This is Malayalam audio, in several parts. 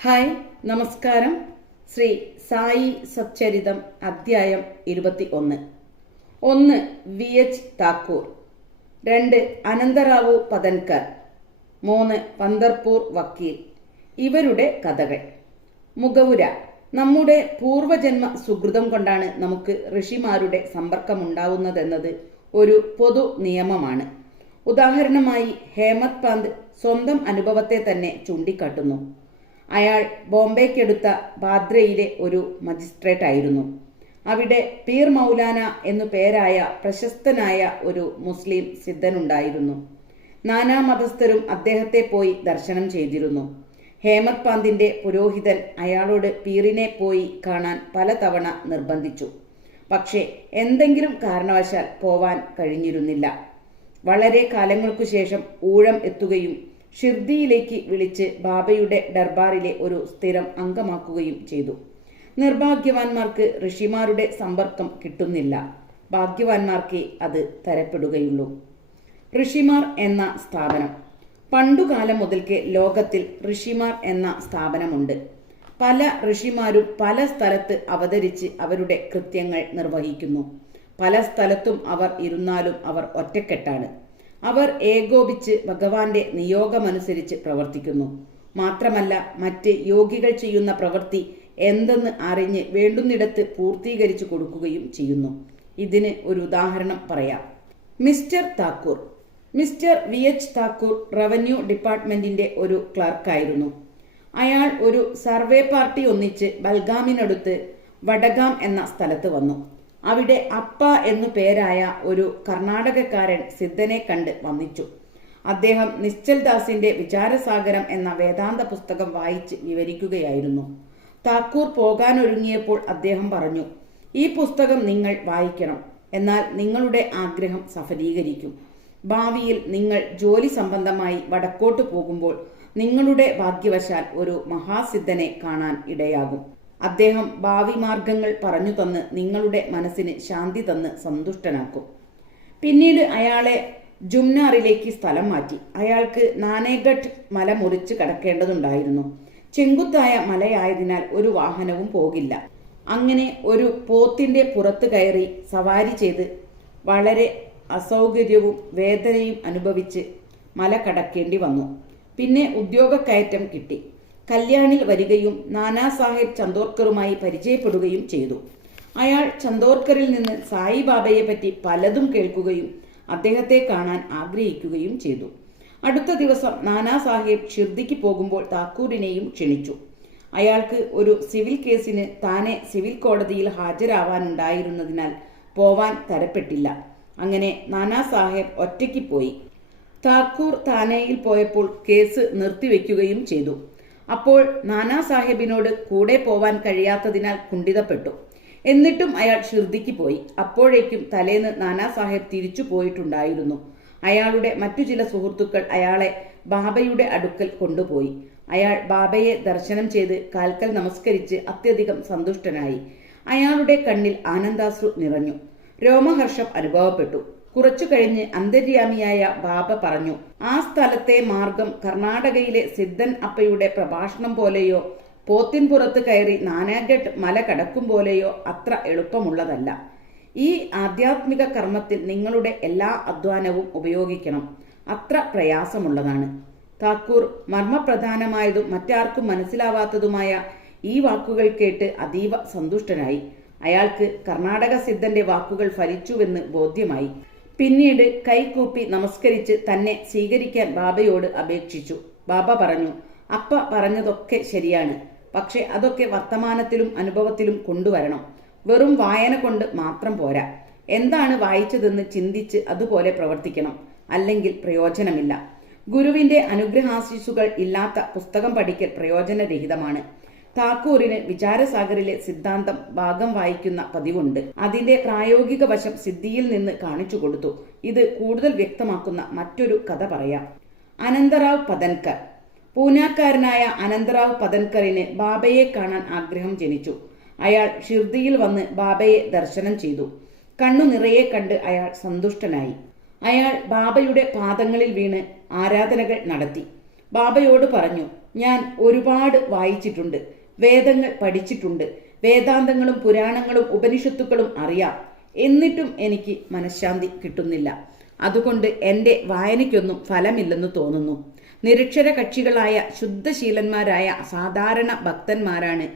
ഹായ്, നമസ്കാരം. ശ്രീ സായി സച്ചരിതം അധ്യായം 21. 1. VH താക്കൂർ. 2. അനന്തറാവു പതൻകർ. 3. പന്തർപൂർ വക്കീൽ. ഇവരുടെ കഥകൾ. മുഖവുര. നമ്മുടെ പൂർവജന്മ സുകൃതം കൊണ്ടാണ് നമുക്ക് ഋഷിമാരുടെ സമ്പർക്കമുണ്ടാവുന്നതെന്നത് ഒരു പൊതു നിയമമാണ്. ഉദാഹരണമായി ഹേമത് പന്ത് സ്വന്തം അനുഭവത്തെ തന്നെ ചൂണ്ടിക്കാട്ടുന്നു. അയാൾ ബോംബെക്കടുത്ത ബാദ്രയിലെ ഒരു മജിസ്ട്രേറ്റ് ആയിരുന്നു. അവിടെ പീർ മൗലാന എന്നു പേരായ പ്രശസ്തനായ ഒരു മുസ്ലിം സിദ്ധനുണ്ടായിരുന്നു. നാനാമതസ്ഥരും അദ്ദേഹത്തെ പോയി ദർശനം ചെയ്തിരുന്നു. ഹേമത് പന്തിന്റെ പുരോഹിതൻ അയാളോട് പീറിനെ പോയി കാണാൻ പലതവണ നിർബന്ധിച്ചു. പക്ഷേ എന്തെങ്കിലും കാരണവശാൽ പോവാൻ കഴിഞ്ഞിരുന്നില്ല. വളരെ കാലങ്ങൾക്കു ശേഷം ഊഴം എത്തുകയും ഷിർദിയിലേക്ക് വിളിച്ച് ബാബയുടെ ദർബാറിലെ ഒരു സ്ഥിരം അംഗമാക്കുകയും ചെയ്തു. നിർഭാഗ്യവാന്മാർക്ക് ഋഷിമാരുടെ സമ്പർക്കം കിട്ടുന്നില്ല. ഭാഗ്യവാന്മാർക്കേ അത് തരപ്പെടുകയുള്ളൂ. ഋഷിമാർ എന്ന സ്ഥാപനം. പണ്ടുകാലം മുതൽക്കേ ലോകത്തിൽ ഋഷിമാർ എന്ന സ്ഥാപനമുണ്ട്. പല ഋഷിമാരും പല സ്ഥലത്ത് അവതരിച്ച് അവരുടെ കൃത്യങ്ങൾ നിർവഹിക്കുന്നു. പല സ്ഥലത്തും അവർ ഇരുന്നാലും അവർ ഒറ്റക്കെട്ടാണ്. അവർ ഏകോപിച്ച് ഭഗവാന്റെ നിയോഗമനുസരിച്ച് പ്രവർത്തിക്കുന്നു. മാത്രമല്ല, മറ്റ് യോഗികൾ ചെയ്യുന്ന പ്രവൃത്തി എന്തെന്ന് അറിഞ്ഞ് വേണ്ടുന്നിടത്ത് പൂർത്തീകരിച്ചു കൊടുക്കുകയും ചെയ്യുന്നു. ഇതിന് ഒരു ഉദാഹരണം പറയാം. Mister Thakur. Mister VH Thakur revenue ഡിപ്പാർട്ട്മെന്റിന്റെ ഒരു ക്ലർക്കായിരുന്നു. അയാൾ ഒരു സർവേ പാർട്ടി ഒന്നിച്ച് ബൽഗാമിനടുത്ത് വഡഗാം എന്ന സ്ഥലത്ത് വന്നു. അവിടെ അപ്പ എന്നു പേരായ ഒരു കർണാടകക്കാരൻ സിദ്ധനെ കണ്ട് വന്നിച്ചു. അദ്ദേഹം നിശ്ചൽ ദാസിന്റെ വിചാരസാഗരം എന്ന വേദാന്ത പുസ്തകം വായിച്ച് വിവരിക്കുകയായിരുന്നു. താക്കൂർ പോകാനൊരുങ്ങിയപ്പോൾ അദ്ദേഹം പറഞ്ഞു, ഈ പുസ്തകം നിങ്ങൾ വായിക്കണം. എന്നാൽ നിങ്ങളുടെ ആഗ്രഹം സഫലീകരിക്കും. ഭാവിയിൽ നിങ്ങൾ ജോലി സംബന്ധമായി വടക്കോട്ട് പോകുമ്പോൾ നിങ്ങളുടെ ഭാഗ്യവശാൽ ഒരു മഹാസിദ്ധനെ കാണാൻ ഇടയാകും. അദ്ദേഹം ഭാവി മാർഗങ്ങൾ പറഞ്ഞു തന്ന് നിങ്ങളുടെ മനസ്സിന് ശാന്തി തന്ന് സന്തുഷ്ടനാക്കും. പിന്നീട് അയാളെ ജുംനാറിലേക്ക് സ്ഥലം മാറ്റി. അയാൾക്ക് നാനേഘട്ട് മല മുറിച്ച് കടക്കേണ്ടതുണ്ടായിരുന്നു. ചെങ്കുത്തായ മലയായതിനാൽ ഒരു വാഹനവും പോകില്ല. അങ്ങനെ ഒരു പോത്തിന്റെ പുറത്ത് കയറി സവാരി ചെയ്ത് വളരെ അസൗകര്യവും വേദനയും അനുഭവിച്ച് മല കടക്കേണ്ടി വന്നു. പിന്നെ ഉദ്യോഗക്കയറ്റം കിട്ടി. കല്യാണിൽ വരികയും നാനാ സാഹേബ് ചന്ദോർക്കറുമായി പരിചയപ്പെടുകയും ചെയ്തു. അയാൾ ചന്ദോർക്കറിൽ നിന്ന് സായിബാബയെ പറ്റി പലതും കേൾക്കുകയും അദ്ദേഹത്തെ കാണാൻ ആഗ്രഹിക്കുകയും ചെയ്തു. അടുത്ത ദിവസം നാനാ സാഹേബ് ഷിർദിക്ക് പോകുമ്പോൾ താക്കൂറിനെയും ക്ഷണിച്ചു. അയാൾക്ക് ഒരു സിവിൽ കേസിന് താനെ സിവിൽ കോടതിയിൽ ഹാജരാവാനുണ്ടായിരുന്നതിനാൽ പോവാൻ തരപ്പെട്ടില്ല. അങ്ങനെ നാനാ സാഹേബ് ഒറ്റയ്ക്ക് പോയി. താക്കൂർ താനെയിൽ പോയപ്പോൾ കേസ് നിർത്തിവെക്കുകയും ചെയ്തു. അപ്പോൾ നാനാ സാഹേബിനോട് കൂടെ പോവാൻ കഴിയാത്തതിനാൽ കുണ്ഠിതപ്പെട്ടു. എന്നിട്ടും അയാൾ ഷിർദിക്ക് പോയി. അപ്പോഴേക്കും തലേന്ന് നാനാ സാഹേബ് തിരിച്ചു പോയിട്ടുണ്ടായിരുന്നു. അയാളുടെ മറ്റു ചില സുഹൃത്തുക്കൾ അയാളെ ബാബയുടെ അടുക്കൽ കൊണ്ടുപോയി. അയാൾ ബാബയെ ദർശനം ചെയ്ത് കാൽക്കൽ നമസ്കരിച്ച് അത്യധികം സന്തുഷ്ടനായി. അയാളുടെ കണ്ണിൽ ആനന്ദാശ്രു നിറഞ്ഞു. രോമഹർഷം അനുഭവപ്പെട്ടു. കുറച്ചു കഴിഞ്ഞ് അന്തര്യാമിയായ ബാബ പറഞ്ഞു, ആ സ്ഥലത്തെ മാർഗം കർണാടകയിലെ സിദ്ധൻ അപ്പയുടെ പ്രഭാഷണം പോലെയോ പോത്തിൻപുറത്ത് കയറി നാനാഘട്ട് മല കടക്കും പോലെയോ അത്ര എളുപ്പമുള്ളതല്ല. ഈ ആധ്യാത്മിക കർമ്മത്തിൽ നിങ്ങളുടെ എല്ലാ അധ്വാനവും ഉപയോഗിക്കണം. അത്ര പ്രയാസമുള്ളതാണ്. താക്കൂർ മർമ്മപ്രധാനമായതും മറ്റാർക്കും മനസ്സിലാവാത്തതുമായ ഈ വാക്കുകൾ കേട്ട് അതീവ സന്തുഷ്ടനായി. അയാൾക്ക് കർണാടക സിദ്ധന്റെ വാക്കുകൾ ഫലിച്ചുവെന്ന് ബോധ്യമായി. പിന്നീട് കൈകൂപ്പി നമസ്കരിച്ച് തന്നെ സ്വീകരിക്കാൻ ബാബയോട് അപേക്ഷിച്ചു. ബാബ പറഞ്ഞു, അപ്പ പറഞ്ഞതൊക്കെ ശരിയാണ്. പക്ഷെ അതൊക്കെ വർത്തമാനത്തിലും അനുഭവത്തിലും കൊണ്ടുവരണം. വെറും വായന കൊണ്ട് മാത്രം പോരാ. എന്താണ് വായിച്ചതെന്ന് ചിന്തിച്ച് അതുപോലെ പ്രവർത്തിക്കണം. അല്ലെങ്കിൽ പ്രയോജനമില്ല. ഗുരുവിന്റെ അനുഗ്രഹാശിസുകൾ ഇല്ലാത്ത പുസ്തകം പഠിക്കൽ പ്രയോജനരഹിതമാണ്. താക്കൂറിന് വിചാരസാഗറിലെ സിദ്ധാന്തം ഭാഗം വായിക്കുന്ന പതിവുണ്ട്. അതിന്റെ പ്രായോഗിക വശം സിദ്ധിയിൽ നിന്ന് കാണിച്ചു കൊടുത്തു. ഇത് കൂടുതൽ വ്യക്തമാക്കുന്ന മറ്റൊരു കഥ പറയാം. അനന്തറാവ് പതൻകർ. പൂനാക്കാരനായ അനന്തറാവ് പതൻകറിന് ബാബയെ കാണാൻ ആഗ്രഹം ജനിച്ചു. അയാൾ ഷിർദിയിൽ വന്ന് ബാബയെ ദർശനം ചെയ്തു. കണ്ണു നിറയെ കണ്ട് അയാൾ സന്തുഷ്ടനായി. അയാൾ ബാബയുടെ പാദങ്ങളിൽ വീണ് ആരാധനകൾ നടത്തി. ബാബയോട് പറഞ്ഞു, ഞാൻ ഒരുപാട് വായിച്ചിട്ടുണ്ട്, വേദങ്ങൾ പഠിച്ചിട്ടുണ്ട്, വേദാന്തങ്ങളും പുരാണങ്ങളും ഉപനിഷത്തുക്കളും അറിയാം. എന്നിട്ടും എനിക്ക് മനഃശാന്തി കിട്ടുന്നില്ല. അതുകൊണ്ട് എൻ്റെ വായനയ്ക്കൊന്നും ഫലമില്ലെന്ന് തോന്നുന്നു. നിരക്ഷര കക്ഷികളായ ശുദ്ധശീലന്മാരായ സാധാരണ ഭക്തന്മാരാണ്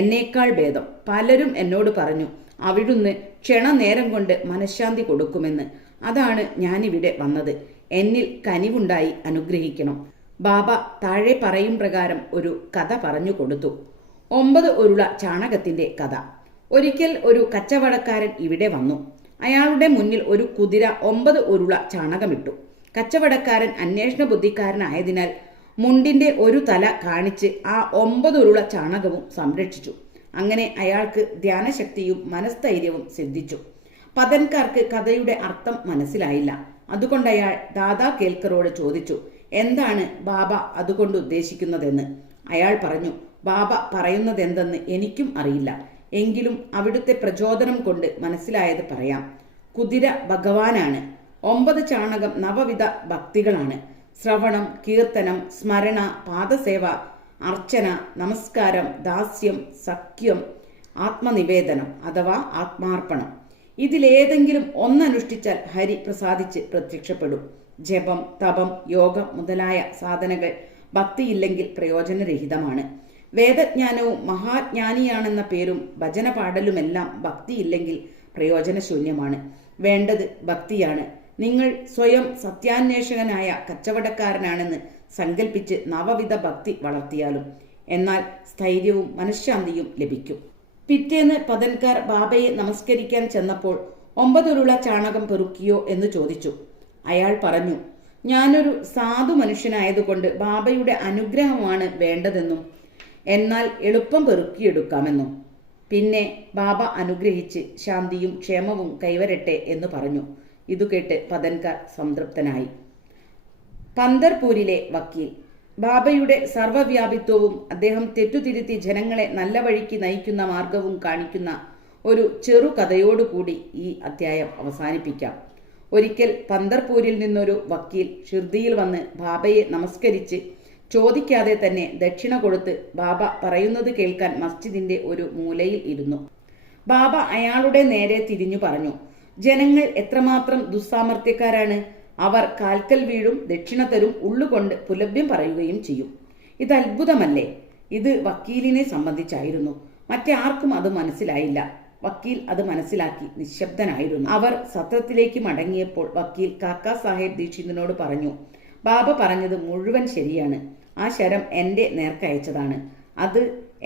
എന്നേക്കാൾ ഭേദം. പലരും എന്നോട് പറഞ്ഞു, അവിടുന്ന് ക്ഷണനേരം കൊണ്ട് മനഃശാന്തി കൊടുക്കുമെന്ന്. അതാണ് ഞാനിവിടെ വന്നത്. എന്നിൽ കനിവുണ്ടായി അനുഗ്രഹിക്കണം. ബാബ താഴെ പറയും പ്രകാരം ഒരു കഥ പറഞ്ഞു കൊടുത്തു. 9 ഉരുള ചാണകത്തിന്റെ കഥ. ഒരിക്കൽ ഒരു കച്ചവടക്കാരൻ ഇവിടെ വന്നു. അയാളുടെ മുന്നിൽ ഒരു കുതിര 9 ഉരുള ചാണകമിട്ടു. കച്ചവടക്കാരൻ അന്വേഷണ ബുദ്ധിക്കാരനായതിനാൽ മുണ്ടിന്റെ ഒരു തല കാണിച്ച് ആ 9 ഉരുള ചാണകവും സംരക്ഷിച്ചു. അങ്ങനെ അയാൾക്ക് ധ്യാനശക്തിയും മനസ്ഥൈര്യവും സിദ്ധിച്ചു. പതൻകാർക്ക് കഥയുടെ അർത്ഥം മനസ്സിലായില്ല. അതുകൊണ്ട് അയാൾ ദാദാ കേൽക്കറോട് ചോദിച്ചു, എന്താണ് ബാബ അതുകൊണ്ട് ഉദ്ദേശിക്കുന്നതെന്ന്. അയാൾ പറഞ്ഞു, ബാബ പറയുന്നതെന്തെന്ന് എനിക്കും അറിയില്ല, എങ്കിലും അവിടുത്തെ പ്രചോദനം കൊണ്ട് മനസ്സിലായത് പറയാം. കുതിര ഭഗവാനാണ്. 9 ചാണകം നവവിധ ഭക്തികളാണ്. ശ്രവണം, കീർത്തനം, സ്മരണ, പാദസേവ, അർച്ചന, നമസ്കാരം, ദാസ്യം, സഖ്യം, ആത്മനിവേദനം അഥവാ ആത്മാർപ്പണം. ഇതിലേതെങ്കിലും ഒന്നനുഷ്ഠിച്ചാൽ ഹരി പ്രസാദിച്ച് പ്രത്യക്ഷപ്പെടും. ജപം, തപം, യോഗം മുതലായ സാധനകൾ ഭക്തിയില്ലെങ്കിൽ പ്രയോജനരഹിതമാണ്. വേദജ്ഞാനവും മഹാജ്ഞാനിയാണെന്ന പേരും ഭജന പാടലുമെല്ലാം ഭക്തിയില്ലെങ്കിൽ പ്രയോജനശൂന്യമാണ്. വേണ്ടത് ഭക്തിയാണ്. നിങ്ങൾ സ്വയം സത്യാന്വേഷകനായ കച്ചവടക്കാരനാണെന്ന് സങ്കല്പിച്ച് നവവിധ ഭക്തി വളർത്തിയാലും എന്നാൽ സ്ഥൈര്യവും മനഃശാന്തിയും ലഭിക്കും. പിറ്റേന്ന് പതൻകാർ ബാബയെ നമസ്കരിക്കാൻ ചെന്നപ്പോൾ 9 ഉരുള ചാണകം പെറുക്കിയോ എന്ന് ചോദിച്ചു. അയാൾ പറഞ്ഞു, ഞാനൊരു സാധു മനുഷ്യനായതുകൊണ്ട് ബാബയുടെ അനുഗ്രഹമാണ് വേണ്ടതെന്നും എന്നാൽ എളുപ്പം പെറുക്കിയെടുക്കാമെന്നും. പിന്നെ ബാബ അനുഗ്രഹിച്ച് ശാന്തിയും ക്ഷേമവും കൈവരട്ടെ എന്ന് പറഞ്ഞു. ഇതു കേട്ട് പതൻകാർ സംതൃപ്തനായി. പന്തർപൂരിലെ വക്കീൽ. ബാബയുടെ സർവവ്യാപിത്വവും അദ്ദേഹം തെറ്റുതിരുത്തി ജനങ്ങളെ നല്ല വഴിക്ക് നയിക്കുന്ന മാർഗവും കാണിക്കുന്ന ഒരു ചെറുകഥയോടുകൂടി ഈ അധ്യായം അവസാനിപ്പിക്കാം. ഒരിക്കൽ പന്തർപൂരിൽ നിന്നൊരു വക്കീൽ ഷിർദിയിൽ വന്ന് ബാബയെ നമസ്കരിച്ച് ചോദിക്കാതെ തന്നെ ദക്ഷിണ കൊടുത്ത് ബാബ പറയുന്നത് കേൾക്കാൻ മസ്ജിദിന്റെ ഒരു മൂലയിൽ ഇരുന്നു. ബാബ അയാളുടെ നേരെ തിരിഞ്ഞു പറഞ്ഞു, ജനങ്ങൾ എത്രമാത്രം ദുസ്സാമർത്ഥ്യക്കാരാണ്. അവർ കാൽക്കൽ വീഴും, ദക്ഷിണ തരും, ഉള്ളുകൊണ്ട് പുലഭ്യം പറയുകയും ചെയ്യും. ഇത് അത്ഭുതമല്ലേ? ഇത് വക്കീലിനെ സംബന്ധിച്ചായിരുന്നു. മറ്റാർക്കും അത് മനസ്സിലായില്ല. വക്കീൽ അത് മനസ്സിലാക്കി നിശബ്ദനായിരുന്നു. അവർ സത്രത്തിലേക്ക് മടങ്ങിയപ്പോൾ വക്കീൽ കാക്കാ സാഹേബ് ദീക്ഷിതിനോട് പറഞ്ഞു, ബാബ പറഞ്ഞത് മുഴുവൻ ശരിയാണ്. ആ ശരം എൻ്റെ നേർക്കയച്ചതാണ്. അത്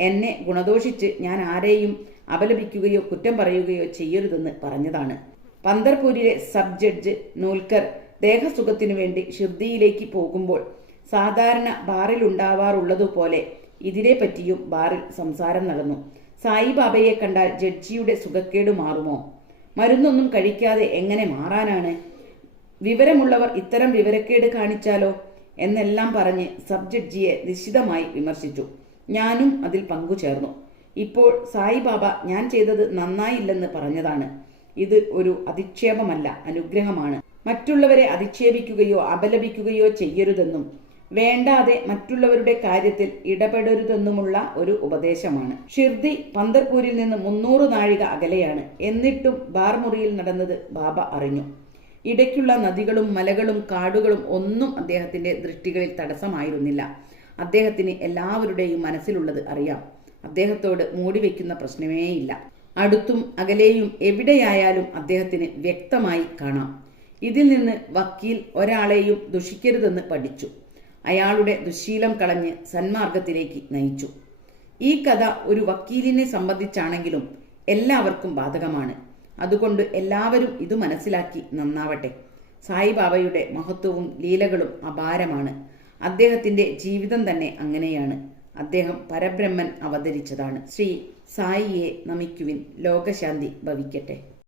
എന്നെ ഗുണദോഷിച്ച് ഞാൻ ആരെയും അപലപിക്കുകയോ കുറ്റം പറയുകയോ ചെയ്യരുതെന്ന് പറഞ്ഞതാണ്. പന്തർപൂരിലെ സബ് ജഡ്ജ് നൂൽക്കർ ദേഹസുഖത്തിനു വേണ്ടി ഷിർദിയിലേക്ക് പോകുമ്പോൾ സാധാരണ ബാറിൽ ഉണ്ടാവാറുള്ളതുപോലെ ഇതിനെപ്പറ്റിയും ബാറിൽ സംസാരം നടന്നു. സായിബാബയെ കണ്ടാൽ ജഡ്ജിയുടെ സുഖക്കേട് മാറുമോ? മരുന്നൊന്നും കഴിക്കാതെ എങ്ങനെ മാറാനാണ്? വിവരമുള്ളവർ ഇത്തരം വിവരക്കേട് കാണിച്ചാലോ എന്നെല്ലാം പറഞ്ഞ് സബ് ജഡ്ജിയെ നിശ്ചിതമായി വിമർശിച്ചു. ഞാനും അതിൽ പങ്കുചേർന്നു. ഇപ്പോൾ സായിബാബ ഞാൻ ചെയ്തത് നന്നായില്ലെന്ന് പറഞ്ഞതാണ്. ഇത് ഒരു അധിക്ഷേപമല്ല, അനുഗ്രഹമാണ്. മറ്റുള്ളവരെ അധിക്ഷേപിക്കുകയോ അപലപിക്കുകയോ ചെയ്യരുതെന്നും വേണ്ടാതെ മറ്റുള്ളവരുടെ കാര്യത്തിൽ ഇടപെടരുതെന്നുമുള്ള ഒരു ഉപദേശമാണ്. ഷിർദി പന്തർപൂരിൽ നിന്ന് 300 നാഴിക അകലെയാണ്. എന്നിട്ടും ബാർ മുറിയിൽ നടന്നത് ബാബ അറിഞ്ഞു. ഇടയ്ക്കുള്ള നദികളും മലകളും കാടുകളും ഒന്നും അദ്ദേഹത്തിന്റെ ദൃഷ്ടികളിൽ തടസ്സമായിരുന്നില്ല. അദ്ദേഹത്തിന് എല്ലാവരുടെയും മനസ്സിലുള്ളത് അറിയാം. അദ്ദേഹത്തോട് മൂടിവെക്കുന്ന പ്രശ്നമേയില്ല. അടുത്തും അകലെയും എവിടെയായാലും അദ്ദേഹത്തിന് വ്യക്തമായി കാണാം. ഇതിൽ നിന്ന് വക്കീൽ ഒരാളെയും ദുഷിക്കരുതെന്ന് പഠിച്ചു. അയാളുടെ ദുശ്ശീലം കളഞ്ഞ് സന്മാർഗത്തിലേക്ക് നയിച്ചു. ഈ കഥ ഒരു വക്കീലിനെ സംബന്ധിച്ചാണെങ്കിലും എല്ലാവർക്കും ബാധകമാണ്. അതുകൊണ്ട് എല്ലാവരും ഇത് മനസ്സിലാക്കി നന്നാവട്ടെ. സായിബാബയുടെ മഹത്വവും ലീലകളും അപാരമാണ്. അദ്ദേഹത്തിന്റെ ജീവിതം തന്നെ അങ്ങനെയാണ്. അദ്ദേഹം പരബ്രഹ്മൻ അവതരിച്ചതാണ്. ശ്രീ സായിയെ നമിക്കുവിൻ. ലോകശാന്തി ഭവിക്കട്ടെ.